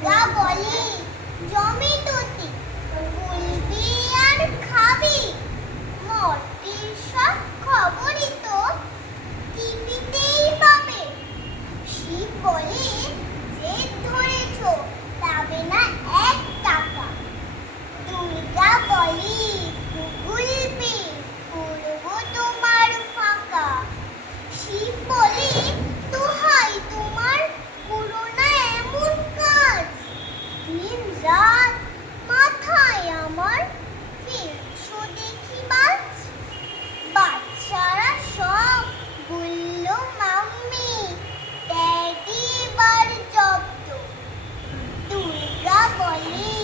क्या बोली? जो Holy.